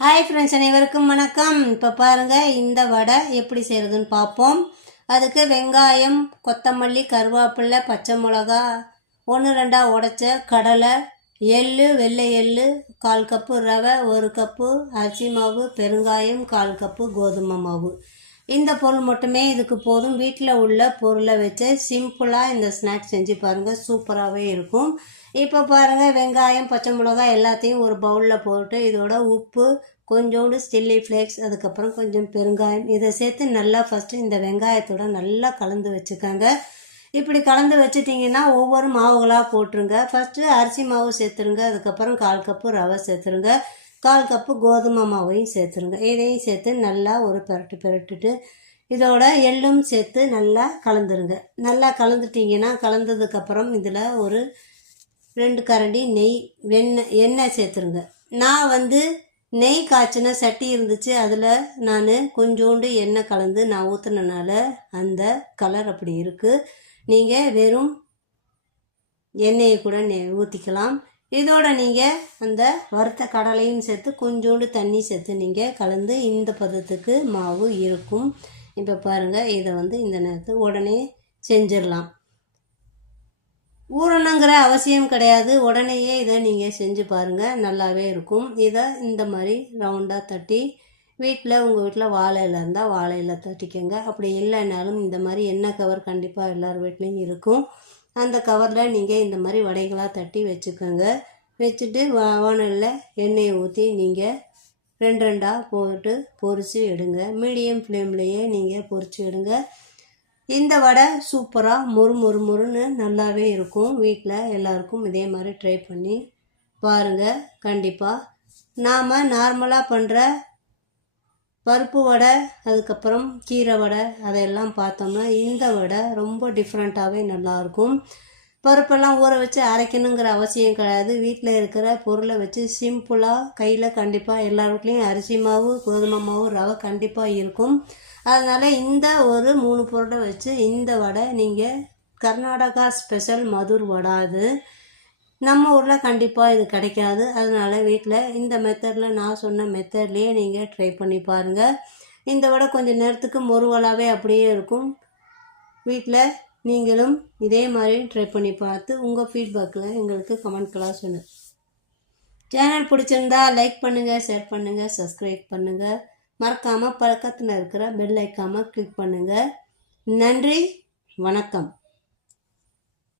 Hi friends அனைவருக்கும் வணக்கம். இப்போ பாருங்கள் இந்த வடை எப்படி செய்கிறதுன்னு பார்ப்போம் அதுக்கு வெங்காயம் கொத்தமல்லி கருவேப்பிலை பச்சை மிளகா ஒன்று ரெண்டாக உடைச்ச கடலை எள்ளு வெள்ளை எள்ளு கால் கப்பு ரவை ஒரு கப்பு அரிசி மாவு பெருங்காயம் கால் கப்பு கோதுமை மாவு. இந்த பொருள் மட்டுமே இதுக்கு போதும். வீட்டில் உள்ள பொருளை வச்சு சிம்பிளாக இந்த ஸ்நாக்ஸ் செஞ்சு பாருங்கள் சூப்பராகவே இருக்கும். இப்போ பாருங்கள் வெங்காயம் பச்சை மிளகாய் எல்லாத்தையும் ஒரு பவுலில் போட்டு இதோட உப்பு கொஞ்சோண்டு சில்லி ஃப்ளேக்ஸ் அதுக்கப்புறம் கொஞ்சம் பெருங்காயம். இதை சேர்த்து நல்லா ஃபஸ்ட்டு இந்த வெங்காயத்தோட நல்லா கலந்து வச்சுக்கோங்க. இப்படி கலந்து வச்சுட்டிங்கன்னா ஒவ்வொரு மாவுகளாக போட்டுருங்க. ஃபஸ்ட்டு அரிசி மாவு சேர்த்துருங்க. அதுக்கப்புறம் கால் கப்பு ரவை சேர்த்துருங்க. கால் கப்பு கோதுமை மாவையும் சேர்த்துருங்க. இதையும் சேர்த்து நல்லா ஒரு பெரட்டு பெரட்டுட்டு இதோட எள்ளும் சேர்த்து நல்லா கலந்துருங்க. நல்லா கலந்துட்டிங்கன்னா கலந்ததுக்கப்புறம் இதில் ஒரு ரெண்டு கரண்டி நெய் வெண்ணெய் எண்ணெய் சேர்த்துருங்க. நான் வந்து நெய் காய்ச்சின சட்டி இருந்துச்சு அதில் நான் கொஞ்சோண்டு எண்ணெய் கலந்து நான் ஊற்றுனனால அந்த கலர் அப்படி இருக்குது நீங்கள் வெறும் எண்ணெயை கூட நெ ஊற்றிக்கலாம் இதோட நீங்கள் அந்த வறுத்த கடலையும் சேர்த்து கொஞ்சோண்டு தண்ணி சேர்த்து நீங்கள் கலந்து இந்த பதத்துக்கு மாவு இருக்கும். இப்போ பாருங்கள் இதை வந்து இந்த நேரத்துக்கு உடனே செஞ்சிடலாம். ஊறணுங்கிற அவசியம் கிடையாது. உடனேயே இதை நீங்கள் செஞ்சு பாருங்கள் நல்லாவே இருக்கும். இதை இந்த மாதிரி ரவுண்டாக தட்டி வீட்டில் உங்கள் வீட்டில் வாழையில் இருந்தால் வாழையில் தட்டிக்கோங்க. அப்படி இல்லைனாலும் இந்த மாதிரி எண்ணெய் கவர் கண்டிப்பாக எல்லார் வீட்லேயும் இருக்கும். அந்த கவரில் நீங்கள் இந்த மாதிரி வடைகளாக தட்டி வச்சுக்கோங்க. வச்சுட்டு வா வானலில் எண்ணெயை ஊற்றி நீங்கள் ரெண்டு ரெண்டாக போட்டு பொரித்து எடுங்க. மீடியம் ஃப்ளேம்லேயே நீங்கள் பொரித்து எடுங்க. இந்த வடை சூப்பராக மொறு மொறு மொறுன்னு நல்லாவே இருக்கும். வீட்டில் எல்லாருக்கும் இதே மாதிரி ட்ரை பண்ணி பாருங்கள் கண்டிப்பாக நாம் நார்மலாக பண்ணுற பருப்பு வடை அதுக்கப்புறம் கீரை வடை அதையெல்லாம் பார்த்தோம்னா இந்த வடை ரொம்ப டிஃப்ரெண்ட்டாகவே நல்லாயிருக்கும். பருப்பெல்லாம் ஊற வச்சு அரைக்கணுங்கிற அவசியம் கிடையாது. வீட்டில் இருக்கிற பொருளை வச்சு சிம்பிளாக கையில் கண்டிப்பாக எல்லார் வீட்லேயும் அரிசி மாவு கோதுமை மாவு ரவை கண்டிப்பாக இருக்கும். அதனால் இந்த ஒரு மூணு பொருளை வச்சு இந்த வடை நீங்கள் கர்நாடகா ஸ்பெஷல் மதுர் வடை அது. நம்ம ஊரில் கண்டிப்பாக இது கிடைக்காது. அதனால் வீட்டில் இந்த மெத்தடில் நான் சொன்ன மெத்தட்லேயே நீங்கள் ட்ரை பண்ணி பாருங்கள் இந்த வடை கொஞ்சம் நேரத்துக்கு முருவலாகவே அப்படியே இருக்கும். வீட்டில் நீங்களும் இதே மாதிரி ட்ரை பண்ணி பார்த்து உங்கள் ஃபீட்பேக்கில் எங்களுக்கு கமெண்ட்களாக சொல்லுங்கள் சேனல் பிடிச்சிருந்தா லைக் பண்ணுங்கள் ஷேர் பண்ணுங்கள் சப்ஸ்கிரைப் பண்ணுங்கள் மறக்காமல் பக்கத்தில் இருக்கிற பெல் ஐக்காமல் கிளிக் பண்ணுங்கள் நன்றி வணக்கம்.